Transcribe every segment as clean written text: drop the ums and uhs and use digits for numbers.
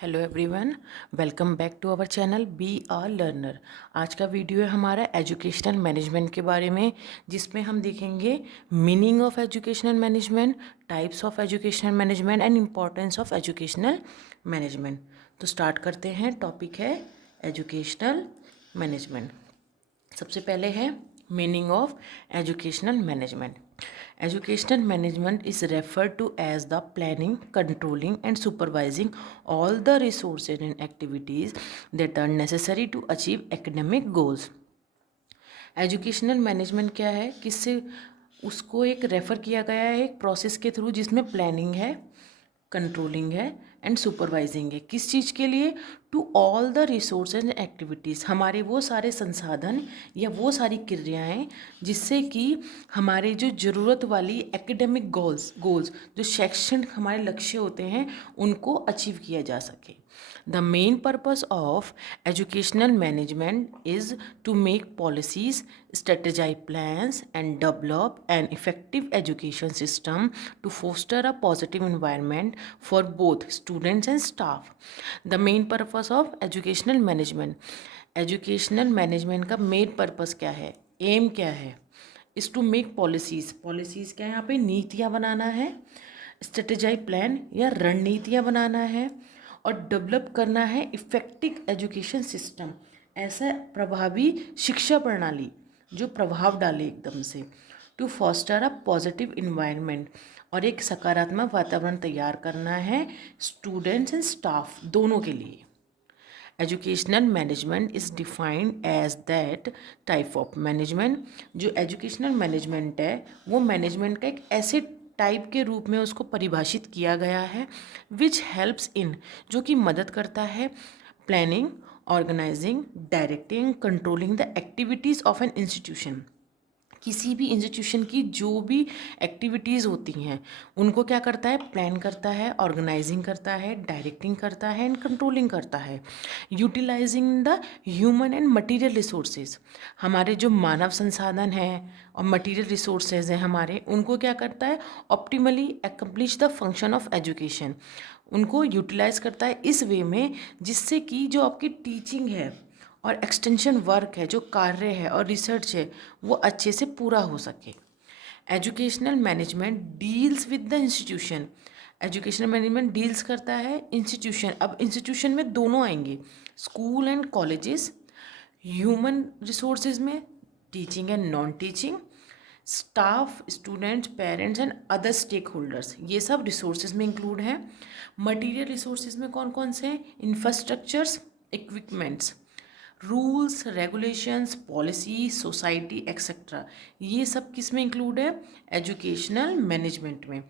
Hello everyone, welcome back to our channel B R learner. आज का video है हमारा एजुकेशनल मैनेजमेंट के बारे में, जिसमें हम देखेंगे meaning of educational management, types of educational management and importance of educational management. तो स्टार्ट करते हैं। टॉपिक है एजुकेशनल मैनेजमेंट। सबसे पहले है meaning of educational management. Educational management is referred to as the planning, controlling, and supervising all the resources and activities that are necessary to achieve academic goals. Educational management क्या है, किससे उसको एक refer किया गया है एक प्रोसेस के थ्रू, जिसमें प्लानिंग है, कंट्रोलिंग है एंड सुपरवाइजिंग है। किस चीज़ के लिए? To all the resources and activities, हमारे वो सारे संसाधन या वो सारी क्रियाएं जिससे कि हमारे जो ज़रूरत वाली एकेडमिक गोल्स जो शैक्षणिक हमारे लक्ष्य होते हैं उनको अचीव किया जा सके। The main purpose of educational management is to make policies, strategize plans, and develop an effective education system to foster a positive environment for both students and staff. The main purpose of educational management. Educational management का main purpose क्या है, aim क्या है? Is to make policies. Policies क्या है? यहाँ पे नीतियाँ बनाना है, स्ट्रेटेजाइज प्लान या रणनीतियाँ बनाना है, और डेवलप करना है इफ़ेक्टिव एजुकेशन सिस्टम, ऐसा प्रभावी शिक्षा प्रणाली जो प्रभाव डाले एकदम से। To foster a positive environment, और एक सकारात्मक वातावरण तैयार करना है स्टूडेंट्स एंड स्टाफ दोनों के लिए। Educational management is defined as that type of management. जो एजुकेशनल मैनेजमेंट है वो मैनेजमेंट का एक ऐसे टाइप के रूप में उसको परिभाषित किया गया है विच हेल्प्स इन, जो कि मदद करता है planning, organizing, directing, controlling the activities of an institution. किसी भी इंस्टीट्यूशन की जो भी एक्टिविटीज़ होती हैं उनको क्या करता है? प्लान करता है, ऑर्गेनाइजिंग करता है, डायरेक्टिंग करता है एंड कंट्रोलिंग करता है। Utilizing the human and material resources, हमारे जो मानव संसाधन हैं और मटीरियल रिसोर्सेज हैं हमारे, उनको क्या करता है? Optimally accomplish the function of education, उनको यूटिलाइज करता है इस वे में जिससे कि जो आपकी टीचिंग है और एक्सटेंशन वर्क है, जो कार्य है और रिसर्च है, वो अच्छे से पूरा हो सके। Educational management deals with the institution. Educational management deals करता है इंस्टीट्यूशन। अब इंस्टीट्यूशन में दोनों आएंगे, school and colleges, human resources में teaching and non teaching, staff, students, parents and other stakeholders, ये सब रिसोर्सेज में इंक्लूड हैं। मटीरियल रिसोर्सेज में कौन कौन से हैं? Infrastructures, equipments, rules, regulations, policy, society etcetera, ये सब किस में इंक्लूड है? एजुकेशनल मैनेजमेंट में।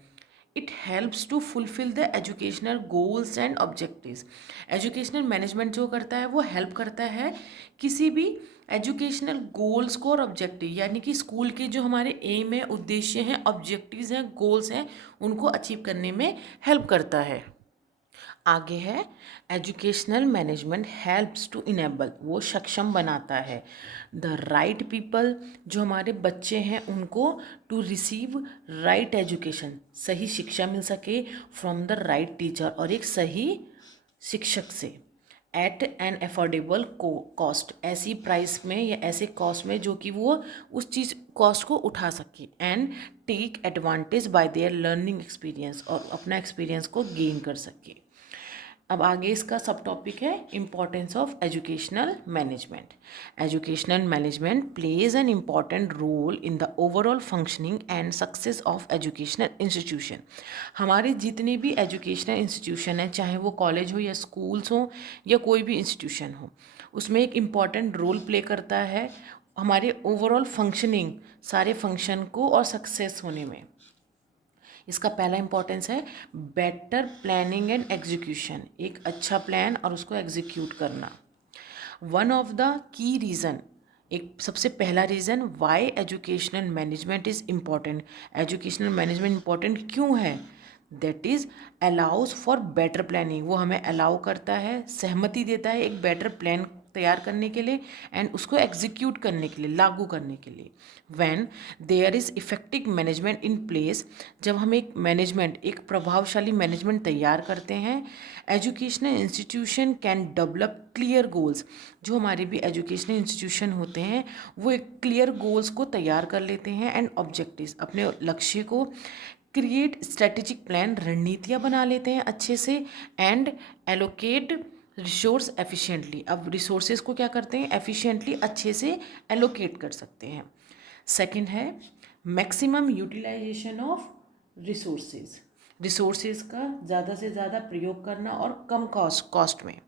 It helps to fulfil the educational goals and objectives. Educational management जो करता है वो हेल्प करता है किसी भी एजुकेशनल गोल्स को और ऑब्जेक्टिव, यानी कि स्कूल के जो हमारे एम है, उद्देश्य हैं, ऑब्जेक्टिव्स हैं, गोल्स हैं, उनको अचीव करने में हेल्प करता है। आगे है educational management helps to enable, वो सक्षम बनाता है द राइट पीपल, जो हमारे बच्चे हैं उनको टू रिसीव राइट एजुकेशन, सही शिक्षा मिल सके फ्रॉम द राइट टीचर, और एक सही शिक्षक से, एट एन अफोर्डेबल कॉस्ट, ऐसी प्राइस में या ऐसे कॉस्ट में जो कि वो उस चीज़ कॉस्ट को उठा सके, and take advantage by their learning experience, और अपना एक्सपीरियंस को गेन कर सके। अब आगे इसका सब टॉपिक है importance of educational management. Educational management plays an important role in the overall functioning and success of educational institution. हमारे जितने भी एजुकेशनल इंस्टीट्यूशन हैं, चाहे वो कॉलेज हो या स्कूल्स हो या कोई भी इंस्टीट्यूशन हो, उसमें एक इम्पॉर्टेंट रोल प्ले करता है हमारे ओवरऑल फंक्शनिंग, सारे फंक्शन को और सक्सेस होने में। इसका पहला इंपॉर्टेंस है बेटर प्लानिंग एंड एग्जीक्यूशन, एक अच्छा प्लान और उसको एग्जीक्यूट करना। One of the key reason, एक सबसे पहला reason why educational management is important, educational management important क्यों है? That is allows for better planning, वो हमें अलाउ करता है, सहमति देता है एक बेटर प्लान तैयार करने के लिए एंड उसको एग्जीक्यूट करने के लिए, लागू करने के लिए। When there is effective management in place, जब हम एक प्रभावशाली मैनेजमेंट तैयार करते हैं, educational institution can develop clear goals. जो हमारे भी एजुकेशनल इंस्टीट्यूशन होते हैं वो एक क्लियर गोल्स को तैयार कर लेते हैं एंड ऑब्जेक्टिव्स, अपने लक्ष्य को, क्रिएट स्ट्रेटेजिक प्लान, रणनीतियाँ बना लेते हैं अच्छे से, एंड एलोकेट रिसोर्स एफिशिएंटली। अब रिसोर्सेज को क्या करते हैं, एफिशिएंटली अच्छे से एलोकेट कर सकते हैं। सेकंड है मैक्सिमम यूटिलाइजेशन ऑफ रिसोर्सेज का ज़्यादा से ज़्यादा प्रयोग करना और कम कॉस्ट में।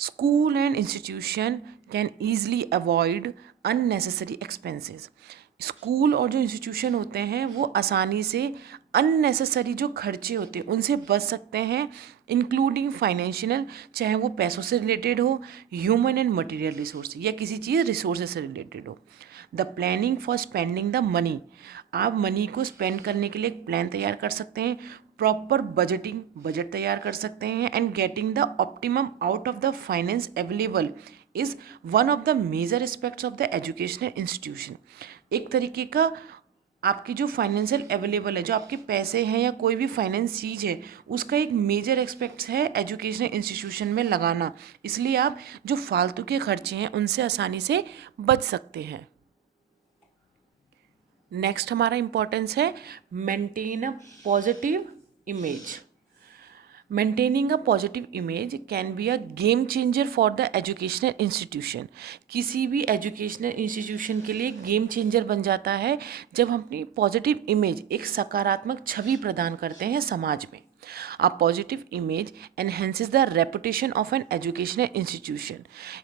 School and institution can easily avoid unnecessary expenses. School और जो इंस्टीट्यूशन होते हैं वो आसानी से अननेसेसरी जो खर्चे होते हैं उनसे बच सकते हैं, इंक्लूडिंग फाइनेंशियल, चाहे वो पैसों से रिलेटेड हो, ह्यूमन एंड मटेरियल रिसोर्स, या किसी चीज़ रिसोर्सेज से रिलेटेड हो। The planning for spending the money, आप मनी को स्पेंड करने के लिए एक प्लान तैयार कर सकते हैं, प्रॉपर बजट तैयार कर सकते हैं, and getting the optimum out of the finance available is one of the major aspects of the educational institution. एक तरीके का आपकी जो फाइनेंशियल अवेलेबल है, जो आपके पैसे हैं या कोई भी फाइनेंस चीज़ है, उसका एक मेजर एस्पेक्ट्स है एजुकेशनल इंस्टीट्यूशन में लगाना। इसलिए आप जो फालतू के खर्चे हैं उनसे आसानी से बच सकते हैं। नेक्स्ट हमारा इंपॉर्टेंस है maintain a positive image. Maintaining a positive image can be a game changer for the educational institution. किसी भी एजुकेशनल इंस्टीट्यूशन के लिए गेम चेंजर बन जाता है जब हम अपनी पॉजिटिव इमेज, एक सकारात्मक छवि प्रदान करते हैं समाज में। A positive image enhances the reputation of an educational institution।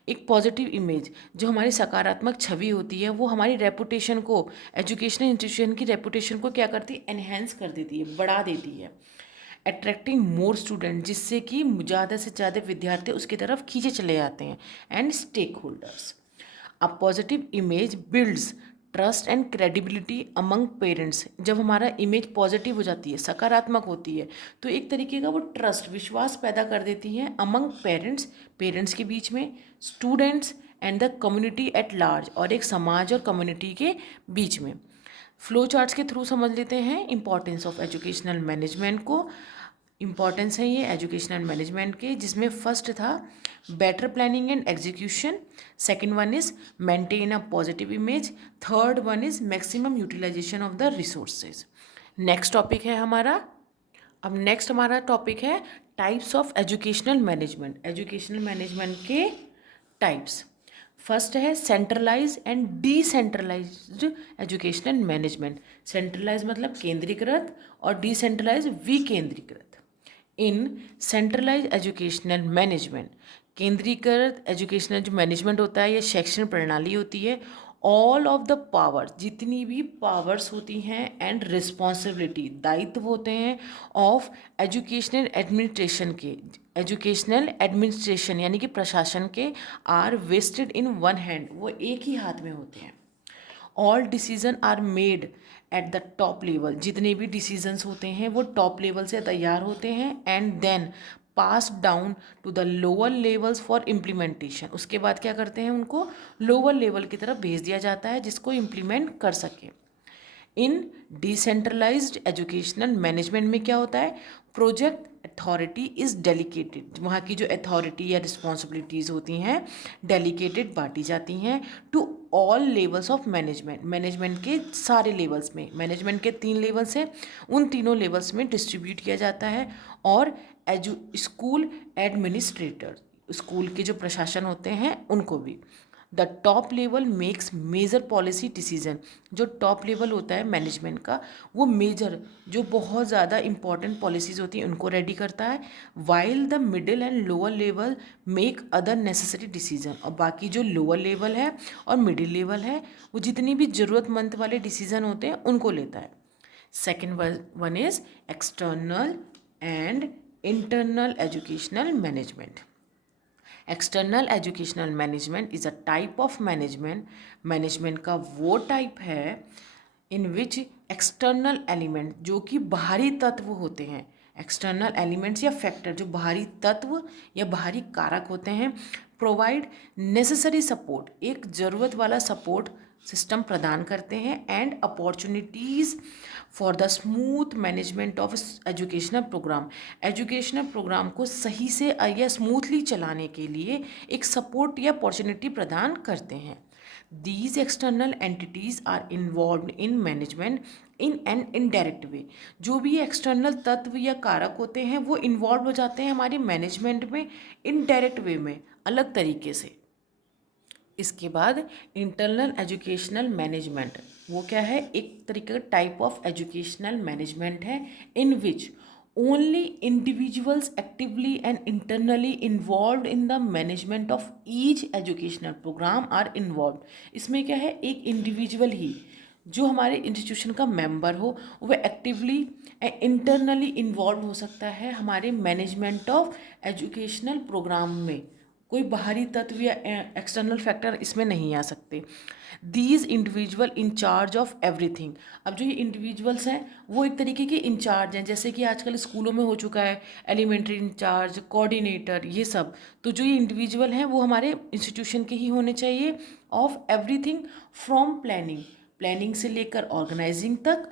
एक पॉजिटिव इमेज, जो हमारी सकारात्मक छवि होती है, वो हमारी रेपुटेशन को, एजुकेशनल इंस्टीट्यूशन की रेपुटेशन को क्या करती है, एनहेंस कर देती है, बढ़ा देती है। अट्रैक्टिंग मोर स्टूडेंट, जिससे कि ज़्यादा से ज़्यादा विद्यार्थी उसकी तरफ खींचे चले जाते हैं, and stakeholders. A positive image builds trust and credibility among parents. जब हमारा इमेज पॉजिटिव हो जाती है, सकारात्मक होती है, तो एक तरीके का वो ट्रस्ट, विश्वास पैदा कर देती है अमंग पेरेंट्स के बीच में, students and the community at large, और एक समाज और कम्युनिटी के बीच में। फ्लो चार्ट्स के थ्रू समझ लेते हैं इंपॉर्टेंस ऑफ एजुकेशनल मैनेजमेंट को। इम्पॉर्टेंस है ये एजुकेशनल मैनेजमेंट के, जिसमें फर्स्ट था better planning and execution, second one is maintain a positive image, third one is maximum utilization of the resources. Next topic है हमारा, अब नेक्स्ट हमारा टॉपिक है types of educational management. Educational management के types, first है centralize and decentralized educational management. Centralize मतलब केंद्रीकृत और डिसेंट्रलाइज विकेंद्रीकृत। इन सेंट्रलाइज एजुकेशनल मैनेजमेंट, केंद्रीकृत एजुकेशनल जो मैनेजमेंट होता है, ये शैक्षणिक प्रणाली होती है। ऑल ऑफ द पावर्स, जितनी भी पावर्स होती हैं, एंड रिस्पॉन्सिबिलिटी, दायित्व होते हैं, ऑफ एजुकेशनल एडमिनिस्ट्रेशन यानी कि प्रशासन के, are vested in one hand, वो एक ही हाथ में होते हैं। All decision are made at the top level, जितने भी डिसीजंस होते हैं वो टॉप लेवल से तैयार होते हैं, and then pass down to the lower levels for implementation. उसके बाद क्या करते हैं, उनको लोअर लेवल की तरफ भेज दिया जाता है जिसको इम्प्लीमेंट कर सके। इन डिसेंट्रलाइज्ड एजुकेशनल मैनेजमेंट में क्या होता है, प्रोजेक्ट अथॉरिटी इज़ डेलीकेटेड, वहाँ की जो अथॉरिटी या रिस्पॉन्सिबिलिटीज़ होती हैं डेलीकेटेड, बांटी जाती हैं to all levels of management के सारे लेवल्स में। मैनेजमेंट के 3 लेवल्स हैं, उन तीनों लेवल्स में डिस्ट्रीब्यूट किया जाता है। और स्कूल एडमिनिस्ट्रेटर, स्कूल के जो प्रशासन होते हैं उनको भी। The top level makes major policy decision, जो टॉप लेवल होता है मैनेजमेंट का, वो मेजर, जो बहुत ज़्यादा इंपॉर्टेंट पॉलिसीज़ होती हैं उनको रेडी करता है। While the middle and lower level make other necessary decision, और बाकी जो लोअर लेवल है और मिडिल लेवल है वो जितनी भी ज़रूरतमंद वाले डिसीजन होते हैं उनको लेता है। Second one is external and internal educational management. External educational management is a type of management का वो टाइप है इन विच एक्सटर्नल एलिमेंट, जो कि बाहरी तत्व होते हैं, एक्सटर्नल एलिमेंट्स या फैक्टर, जो बाहरी तत्व या बाहरी कारक होते हैं, प्रोवाइड नेसेसरी सपोर्ट, एक ज़रूरत वाला सपोर्ट सिस्टम प्रदान करते हैं, and opportunities for the smooth management of educational program, educational program को सही से या स्मूथली चलाने के लिए एक सपोर्ट या अपॉर्चुनिटी प्रदान करते हैं। These external entities are involved in management in an indirect way, जो भी एक्सटर्नल तत्व या कारक होते हैं वो इन्वॉल्व हो जाते हैं हमारी मैनेजमेंट में इनडायरेक्ट वे में, अलग तरीके से। इसके बाद इंटरनल एजुकेशनल मैनेजमेंट, वो क्या है, एक तरीके का टाइप ऑफ एजुकेशनल मैनेजमेंट है इन विच only individuals actively and internally involved in the management of each educational program are involved। इसमें क्या है, एक इंडिविजुअल ही जो हमारे इंस्टीट्यूशन का मेंबर हो वह एक्टिवली इंटरनली इन्वॉल्व हो सकता है हमारे मैनेजमेंट ऑफ एजुकेशनल प्रोग्राम में, कोई बाहरी तत्व या एक्सटर्नल फैक्टर इसमें नहीं आ सकते। These individual in charge of everything, अब जो ये इंडिविजुअल्स हैं वो एक तरीके के इंचार्ज हैं, जैसे कि आजकल स्कूलों में हो चुका है एलिमेंट्री इंचार्ज, कोऑर्डिनेटर, ये सब। तो जो ये इंडिविजुअल हैं वो हमारे इंस्टीट्यूशन के ही होने चाहिए, ऑफ एवरीथिंग फ्रॉम प्लानिंग से लेकर ऑर्गेनाइजिंग तक,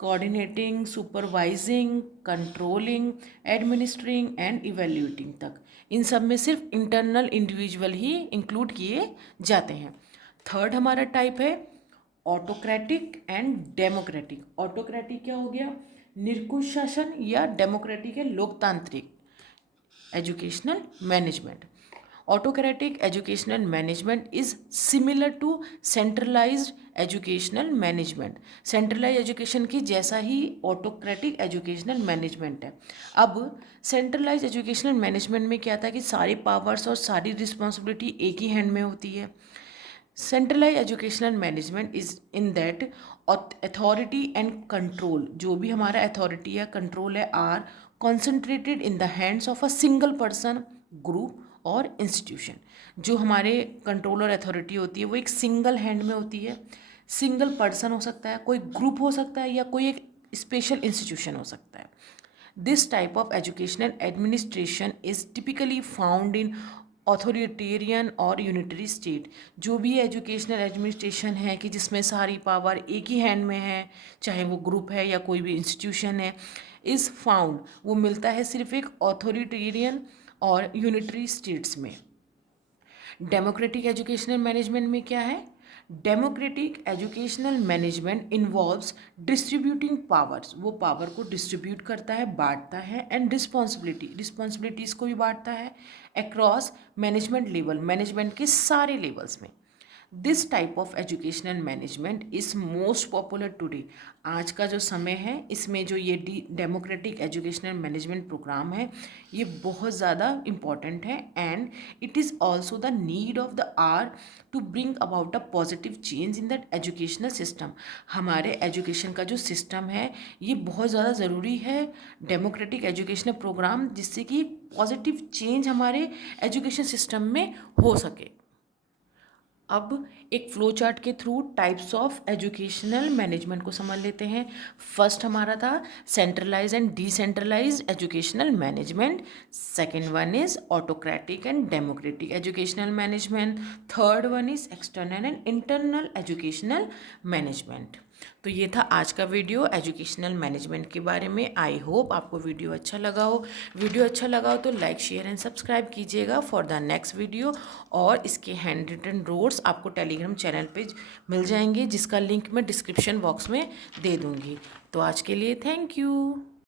coordinating, supervising, controlling, administering and evaluating तक। इन सब में सिर्फ इंटरनल इंडिविजुअल ही इंक्लूड किए जाते हैं। थर्ड हमारा टाइप है ऑटोक्रेटिक एंड डेमोक्रेटिक। ऑटोक्रेटिक क्या हो गया, निरंकुश शासन, या डेमोक्रेटिक है लोकतांत्रिक educational management. Autocratic educational management is similar to centralized educational management. Centralize education की जैसा ही ऑटोक्रेटिक एजुकेशनल मैनेजमेंट है। अब सेंट्रलाइज एजुकेशनल मैनेजमेंट में क्या था कि सारी पावर्स और सारी रिस्पॉन्सिबिलिटी एक ही हैंड में होती है। Centralize educational management is in that authority and control, जो भी हमारा अथॉरिटी या कंट्रोल है, are concentrated in the hands of a single person, group और इंस्टीट्यूशन। जो हमारे कंट्रोल और अथॉरिटी होती है वो एक सिंगल हैंड में होती है, सिंगल पर्सन हो सकता है, कोई ग्रुप हो सकता है, या कोई एक स्पेशल इंस्टीट्यूशन हो सकता है। This type of educational administration is typically found in authoritarian और यूनिटरी स्टेट। जो भी एजुकेशनल एडमिनिस्ट्रेशन है कि जिसमें सारी पावर एक ही हैंड में है, चाहे वो ग्रुप है या कोई भी इंस्टीट्यूशन है, इज़ फाउंड, वो मिलता है सिर्फ एक ऑथोरिटेरियन और यूनिटरी स्टेट्स में। डेमोक्रेटिक एजुकेशनल मैनेजमेंट में क्या है, democratic educational management involves distributing powers, वो पावर को डिस्ट्रीब्यूट करता है, बांटता है, एंड रिस्पॉन्सिबिलिटीज़ को भी बांटता है अक्रॉस मैनेजमेंट लेवल, मैनेजमेंट के सारे लेवल्स में। This type of educational management is most popular today. आज का जो समय है इसमें जो ये डेमोक्रेटिक एजुकेशनल मैनेजमेंट प्रोग्राम है ये बहुत ज़्यादा इम्पॉर्टेंट है, and it is also the need of the hour to bring about a positive change in that educational system. हमारे एजुकेशन का जो सिस्टम है ये बहुत ज़्यादा ज़रूरी है डेमोक्रेटिक एजुकेशनल प्रोग्राम, जिससे कि पॉजिटिव चेंज हमारे एजुकेशन सिस्टम में हो सके। अब एक फ्लो चार्ट के through types of educational management को समझ लेते हैं। फर्स्ट हमारा था centralize and decentralized educational management, second one is autocratic and democratic educational management, third one is external and internal educational management. तो ये था आज का वीडियो एजुकेशनल मैनेजमेंट के बारे में। आई होप आपको वीडियो अच्छा लगा हो। वीडियो अच्छा लगा हो तो लाइक, शेयर एंड सब्सक्राइब कीजिएगा फॉर द नेक्स्ट वीडियो। और इसके हैंड रिटन नोट्स आपको टेलीग्राम चैनल पे मिल जाएंगे, जिसका लिंक मैं डिस्क्रिप्शन बॉक्स में दे दूँगी। तो आज के लिए थैंक यू।